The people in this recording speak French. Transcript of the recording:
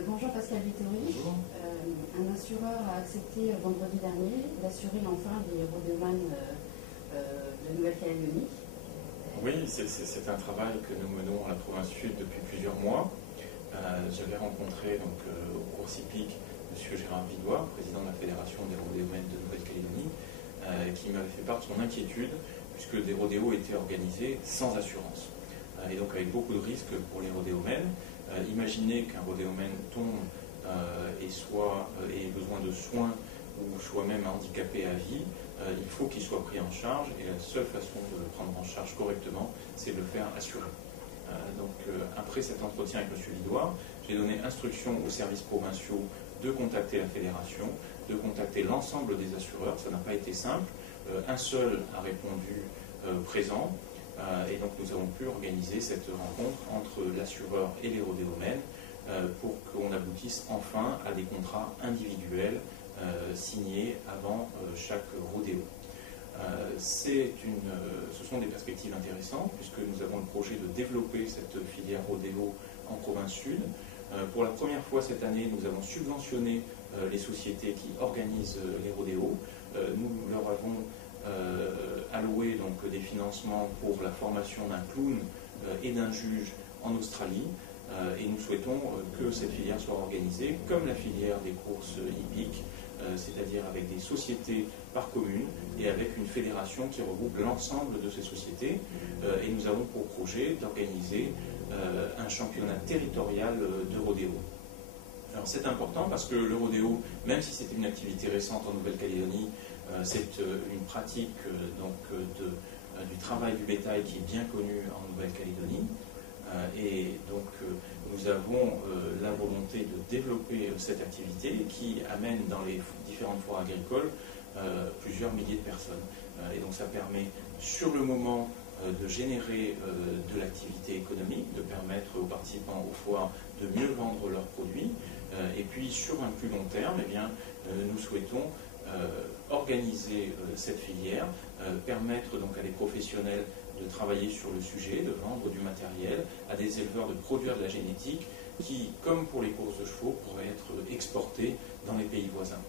Bonjour Pascal Vittori. Un assureur a accepté vendredi dernier d'assurer l'enfin des rodéomanes de Nouvelle-Calédonie. Oui, c'est un travail que nous menons à la province sud depuis plusieurs mois. J'avais rencontré au cours hippique M. Gérard Vidois, président de la Fédération des rodéomènes de Nouvelle-Calédonie, qui m'avait fait part de son inquiétude puisque des rodéos étaient organisés sans assurance. Et donc avec beaucoup de risques pour les rodéomènes. Imaginez qu'un rodéomène tombe et ait besoin de soins ou soit même handicapé à vie, il faut qu'il soit pris en charge et la seule façon de le prendre en charge correctement, c'est de le faire assurer. Après cet entretien avec M. Vidois, j'ai donné instruction aux services provinciaux de contacter la fédération, de contacter l'ensemble des assureurs. Ça n'a pas été simple. Un seul a répondu présent. Et donc nous avons pu organiser cette rencontre entre l'assureur et les rodéomènes pour qu'on aboutisse enfin à des contrats individuels signés avant chaque rodéo. Ce sont des perspectives intéressantes puisque nous avons le projet de développer cette filière rodéo en province sud. Pour la première fois cette année, nous avons subventionné les sociétés qui organisent les rodéos. Nous leur avons alloué des financements pour la formation d'un clown et d'un juge en Australie et nous souhaitons que cette filière soit organisée comme la filière des courses hippiques, c'est-à-dire avec des sociétés par commune et avec une fédération qui regroupe l'ensemble de ces sociétés et nous avons pour projet d'organiser un championnat territorial de rodéo. Alors c'est important parce que le rodéo, même si c'était une activité récente en Nouvelle-Calédonie, c'est une pratique du travail du bétail qui est bien connue en Nouvelle-Calédonie. Et donc nous avons la volonté de développer cette activité qui amène dans les différentes foires agricoles plusieurs milliers de personnes. Et donc ça permet sur le moment de générer de l'activité économique, de permettre aux participants aux foires de mieux vendre leurs produits. Et puis sur un plus long terme, nous souhaitons organiser cette filière, permettre donc à des professionnels de travailler sur le sujet, de vendre du matériel, à des éleveurs de produire de la génétique qui, comme pour les courses de chevaux, pourraient être exportés dans les pays voisins.